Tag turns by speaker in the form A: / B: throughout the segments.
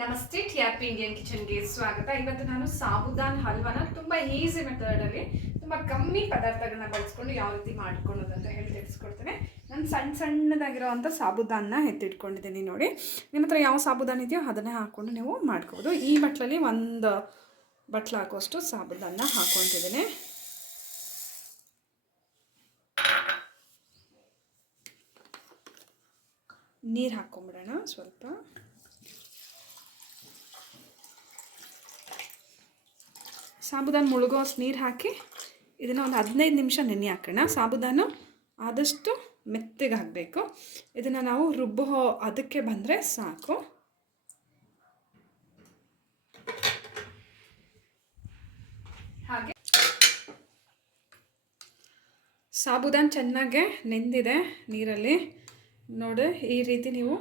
A: ನಮಸ್ತೆ T Indian ಕಿಚನ್ಗೆ ಸ್ವಾಗತ. ಇವತ್ತು ನಾನು ಸಾಬುದಾನ್ ಹಲ್ವಾನ ತುಂಬ ಈಸಿ ಮೆಥಡಲ್ಲಿ ತುಂಬ ಕಮ್ಮಿ ಪದಾರ್ಥಗಳನ್ನ ಬಳಸ್ಕೊಂಡು ಯಾವ ರೀತಿ ಮಾಡ್ಕೊಳೋದು ಅಂತ ಹೇಳಿ ತಿಳಿಸ್ಕೊಡ್ತೇನೆ. ನಾನು ಸಣ್ಣ ಸಣ್ಣದಾಗಿರೋವಂಥ ಸಾಬುದಾನ್ನ ಎತ್ತಿಟ್ಕೊಂಡಿದ್ದೀನಿ ನೋಡಿ. ನಿಮ್ಮ ಹತ್ರ ಯಾವ ಸಾಬುದಾನ್ ಇದೆಯೋ ಅದನ್ನೇ ಹಾಕ್ಕೊಂಡು ನೀವು ಮಾಡ್ಕೋಬೋದು ಈ ಬಟ್ಲಲ್ಲಿ ಒಂದು ಬಟ್ಲು ಹಾಕೋಷ್ಟು ಸಾಬುದಾನ ಹಾಕ್ಕೊತಿದ್ದೀನಿ ನೀರು ಹಾಕ್ಕೊಂಬಿಡೋಣ ಸ್ವಲ್ಪ. ಸಾಬುದಾನ ಮುಳುಗೋ ನೀರು ಹಾಕಿ ಇದನ್ನು ಒಂದು ಹದಿನೈದು ನಿಮಿಷ ನೆನೆ ಹಾಕೋಣ. ಸಾಬುದಾನ ಆದಷ್ಟು ಮೆತ್ತಗೆ ಹಾಕಬೇಕು. ಇದನ್ನು ನಾವು ರುಬ್ಬೋ ಅದಕ್ಕೆ ಬಂದರೆ ಸಾಕು. ಹಾಗೆ. ಸಾಬುದಾನ ಚೆನ್ನಾಗೆ ನೆಂದಿದೆ ನೀರಲ್ಲಿ. ನೋಡಿ, ಈ ರೀತಿ ನೀವು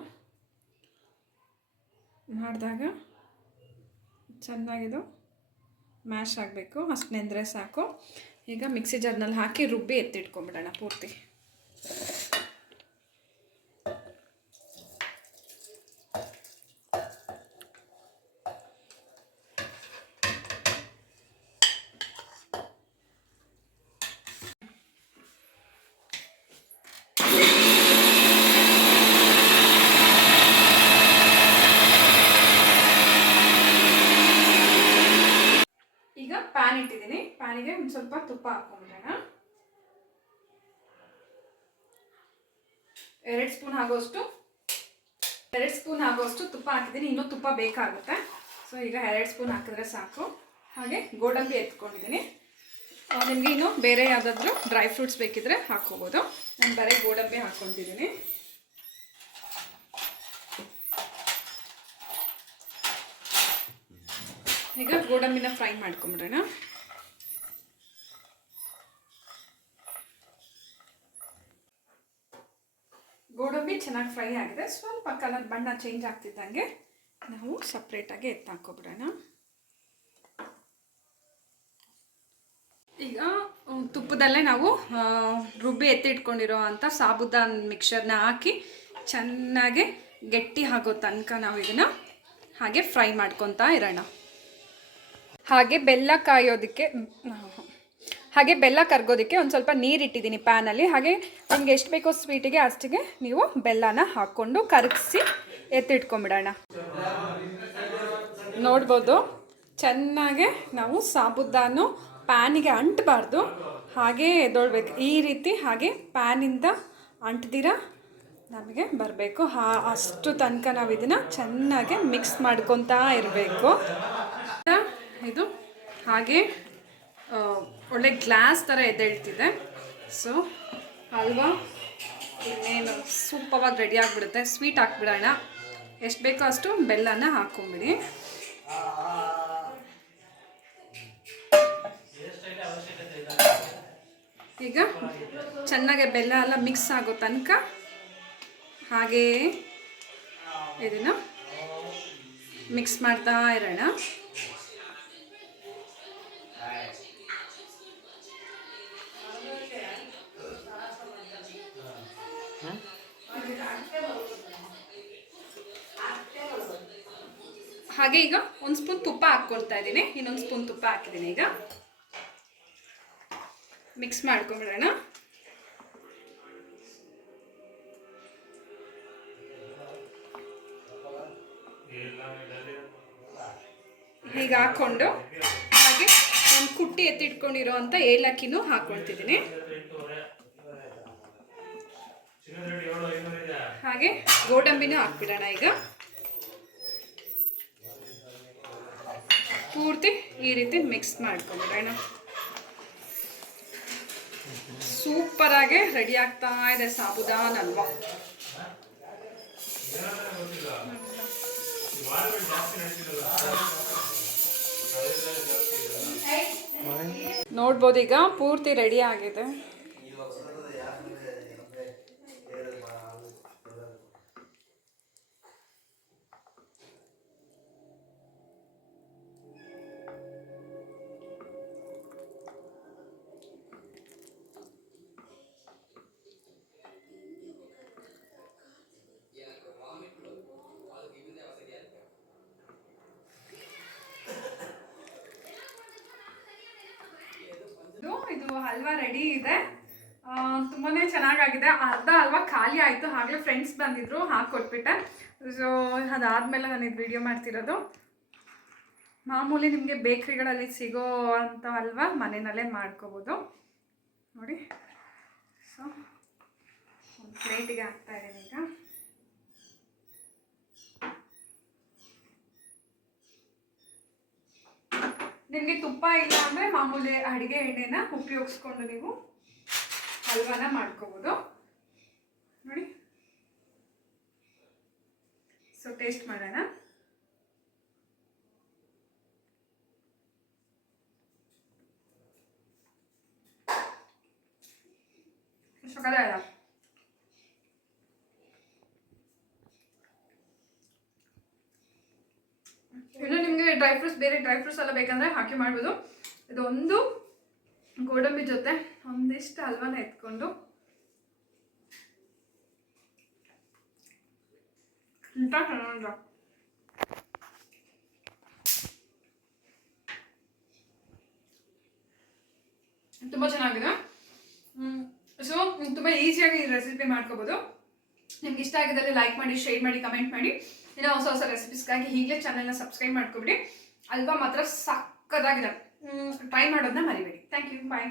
A: ಮಾಡಿದಾಗ ಚೆನ್ನಾಗಿದು ಮ್ಯಾಶ್ ಆಗಬೇಕು. ಅಷ್ಟು ನೆಂದರೆ ಸಾಕು. ಈಗ ಮಿಕ್ಸಿ ಜಾರ್ನಲ್ಲಿ ಹಾಕಿ ರುಬ್ಬಿ ಎತ್ತಿಟ್ಕೊಂಬಿಡೋಣ ಪೂರ್ತಿ. ಈಗ ಪ್ಯಾನ್ ಇಟ್ಟಿದ್ದೀನಿ. ಪ್ಯಾನಿಗೆ ಒಂದು ಸ್ವಲ್ಪ ತುಪ್ಪ ಹಾಕೊಂಡ್ಬಿಡೋಣ ಎರಡು ಸ್ಪೂನ್ ಆಗೋಷ್ಟು, ಎರಡು ಸ್ಪೂನ್ ಆಗೋಷ್ಟು ತುಪ್ಪ ಹಾಕಿದ್ದೀನಿ. ಇನ್ನೂ ತುಪ್ಪ ಬೇಕಾಗುತ್ತೆ. ಸೊ ಈಗ ಎರಡು ಸ್ಪೂನ್ ಹಾಕಿದ್ರೆ ಸಾಕು. ಹಾಗೆ ಗೋಡಂಬಿ ಎತ್ಕೊಂಡಿದ್ದೀನಿ. ನಿಮಗೆ ಇನ್ನು ಬೇರೆ ಯಾವುದಾದ್ರೂ ಡ್ರೈ ಫ್ರೂಟ್ಸ್ ಬೇಕಿದ್ರೆ ಹಾಕ್ಕೋಬೋದು. ನಾನು ಬರೀ ಗೋಡಂಬಿ ಹಾಕ್ಕೊತಿದ್ದೀನಿ ಈಗ ಗೋಡಂಬಿನ ಫ್ರೈ ಮಾಡ್ಕೊಂಬಿಡೋಣ. ಗೋಡಂಬಿ ಚೆನ್ನಾಗಿ ಫ್ರೈ ಆಗಿದೆ. ಸ್ವಲ್ಪ ಕಲರ್ ಬಣ್ಣ ಚೇಂಜ್ ಆಗ್ತಿದ್ದಂಗೆ ನಾವು ಸಪ್ರೇಟಾಗಿ ಎತ್ತು ಹಾಕ್ಕೊಬಿಡೋಣ ಈಗ ತುಪ್ಪದಲ್ಲೇ ನಾವು ರುಬ್ಬಿ ಎತ್ತಿಟ್ಕೊಂಡಿರೋ ಅಂಥ ಸಾಬುದಾನ್ ಮಿಕ್ಸರ್ನ ಹಾಕಿ ಚೆನ್ನಾಗಿ ಗಟ್ಟಿ ಆಗೋ ತನಕ ನಾವು ಇದನ್ನು ಹಾಗೆ ಫ್ರೈ ಮಾಡ್ಕೊತಾ ಇರೋಣ. ಹಾಗೆ ಬೆಲ್ಲ ಕಾಯೋದಕ್ಕೆ, ಹಾಗೆ ಬೆಲ್ಲ ಕರ್ಗೋದಕ್ಕೆ ಒಂದು ಸ್ವಲ್ಪ ನೀರು ಇಟ್ಟಿದ್ದೀನಿ ಪ್ಯಾನಲ್ಲಿ ಹಾಗೆ ನಿಮ್ಗೆ ಎಷ್ಟು ಬೇಕೋ ಸ್ವೀಟಿಗೆ ಅಷ್ಟಿಗೆ ನೀವು ಬೆಲ್ಲನ ಹಾಕ್ಕೊಂಡು ಕರಗಿಸಿ ಎತ್ತಿಟ್ಕೊಂಬಿಡೋಣ. ನೋಡ್ಬೋದು, ಚೆನ್ನಾಗೆ ನಾವು ಸಾಬುದಾನು ಪ್ಯಾನಿಗೆ ಅಂಟಬಾರ್ದು. ಹಾಗೆ ಎದ್ದೊಳ್ಬೇಕು. ಈ ರೀತಿ ಹಾಗೆ ಪ್ಯಾನಿಂದ ಅಂಟ್ದಿರ ನಮಗೆ ಬರಬೇಕು. ಹಾ, ಅಷ್ಟು ತನಕ ನಾವು ಇದನ್ನು ಚೆನ್ನಾಗೆ ಮಿಕ್ಸ್ ಮಾಡ್ಕೊತಾ ಇರಬೇಕು. ಇದು ಹಾಗೆ ಒಳ್ಳೆ ಗ್ಲಾಸ್ ಥರ ಎದ್ದೇಳ್ತಿದೆ. ಸೊ ಹಲ್ವಾ ಇನ್ನೇನು ಸೂಪವಾಗಿ ರೆಡಿ ಆಗಿಬಿಡುತ್ತೆ. ಸ್ವೀಟ್ ಹಾಕ್ಬಿಡೋಣ ಎಷ್ಟು ಬೇಕೋ ಅಷ್ಟು ಬೆಲ್ಲನ ಹಾಕೊಂಬಿಡಿ. ಈಗ ಚೆನ್ನಾಗಿ ಬೆಲ್ಲ ಎಲ್ಲ ಮಿಕ್ಸ್ ಆಗೋ ತನಕ ಹಾಗೇ ಇದನ್ನು ಮಿಕ್ಸ್ ಮಾಡ್ತಾ ಇರೋಣ. ಹಾಗೆ ಈಗ ಒಂದು ಸ್ಪೂನ್ ತುಪ್ಪ ಹಾಕ್ಕೊಡ್ತಾ ಇದ್ದೀನಿ. ಇನ್ನೊಂದು ಸ್ಪೂನ್ ತುಪ್ಪ ಹಾಕಿದ್ದೀನಿ ಈಗ. ಮಿಕ್ಸ್ ಮಾಡ್ಕೊಂಬಿಡೋಣ. ಈಗ ಹಾಕ್ಕೊಂಡು ಹಾಗೆ ಒಂದು ಕುಟ್ಟಿ ಎತ್ತಿಟ್ಕೊಂಡಿರೋ ಅಂತ ಏಲಕ್ಕಿನೂ ಹಾಕ್ಕೊಳ್ತಿದ್ದೀನಿ ಹಾಗೆ ಗೋಡಂಬಿನೂ ಹಾಕ್ಬಿಡೋಣ ಈಗ. ಪೂರ್ತಿ ಈ ರೀತಿ ಮಿಕ್ಸ್ ಮಾಡ್ಕೊಂಬಿಡೋಣ. ಆಗಿ ರೆಡಿ ಆಗ್ತಾ ಇದೆ ಸಾಬುದಾನ್ ಅಲ್ವಾ? ನೋಡ್ಬೋದು ಈಗ ಪೂರ್ತಿ ರೆಡಿ ಆಗಿದೆ. ಹಲ್ವಾ ರೆಡಿ ಇದೆ. ತುಂಬಾ ಚೆನ್ನಾಗಾಗಿದೆ. ಅರ್ಧ ಹಲ್ವಾ ಖಾಲಿ ಆಯಿತು. ಆಗಲೇ ಫ್ರೆಂಡ್ಸ್ ಬಂದಿದ್ರು ಹಾಕ್ಕೊಟ್ಬಿಟ್ಟೆ ಸೊ ಅದಾದಮೇಲೆ ನಾನು ಇದು ವಿಡಿಯೋ ಮಾಡ್ತಿರೋದು. ಮಾಮೂಲಿ ನಿಮಗೆ ಬೇಕ್ರಿಗಳಲ್ಲಿ ಸಿಗೋ ಅಂತ ಹಲ್ವಾ ಮನೆಯಲ್ಲೇ ಮಾಡ್ಕೋಬೋದು. ನೋಡಿ. ಸೊ ಪ್ಲೇಟಿಗೆ ಹಾಕ್ತಾ ಇದ್ದೀನಿ ಈಗ. ನಿಮಗೆ ತುಪ್ಪ ಇಲ್ಲ ಅಂದರೆ ಮಾಮೂಲಿ ಅಡುಗೆ ಎಣ್ಣೆನ ಉಪಯೋಗಿಸ್ಕೊಂಡು ನೀವು ಹಲ್ವಾನ ಮಾಡ್ಕೋಬೋದು. ನೋಡಿ. ಸೊ ಟೇಸ್ಟ್ ಮಾಡೋಣ. ಇನ್ನು ಡ್ರೈ ಫ್ರೂಟ್ಸ್ ಬೇರೆ ಡ್ರೈ ಫ್ರೂಟ್ಸ್ ಎಲ್ಲ ಬೇಕಂದ್ರೆ ಹಾಕಿ ಮಾಡ್ಬೋದು. ಇದೊಂದು ಗೋಡಂಬಿ ಜೊತೆ ಒಂದಿಷ್ಟು ಹಲ್ವಾನ ಎತ್ಕೊಂಡು ತುಂಬಾ ಚೆನ್ನಾಗಿದೆ. ತುಂಬ ಚೆನ್ನಾಗಿದೆ ಸೊ ತುಂಬ ಈಸಿಯಾಗಿ ಈ ರೆಸಿಪಿ ಮಾಡ್ಕೋಬೋದು. ನಿಮ್ಗೆ ಇಷ್ಟ ಆಗಿದ್ದಲ್ಲಿ ಲೈಕ್ ಮಾಡಿ ಶೇರ್ ಮಾಡಿ ಕಮೆಂಟ್ ಮಾಡಿ. ಇನ್ನೂ ಹೊಸ ಹೊಸ ರೆಸಿಪೀಸ್ಗಾಗಿ ಹೀಗೆ ಚಾನಲ್ನ ಸಬ್ಸ್ಕ್ರೈಬ್ ಮಾಡ್ಕೊಬಿಡಿ. ಅಲ್ವಾ ಮಾತ್ರ ಸಕ್ಕದಾಗಿದೆ ಟ್ರೈ ಮಾಡೋದನ್ನ ಮರಿಬೇಡಿ. Thank you bye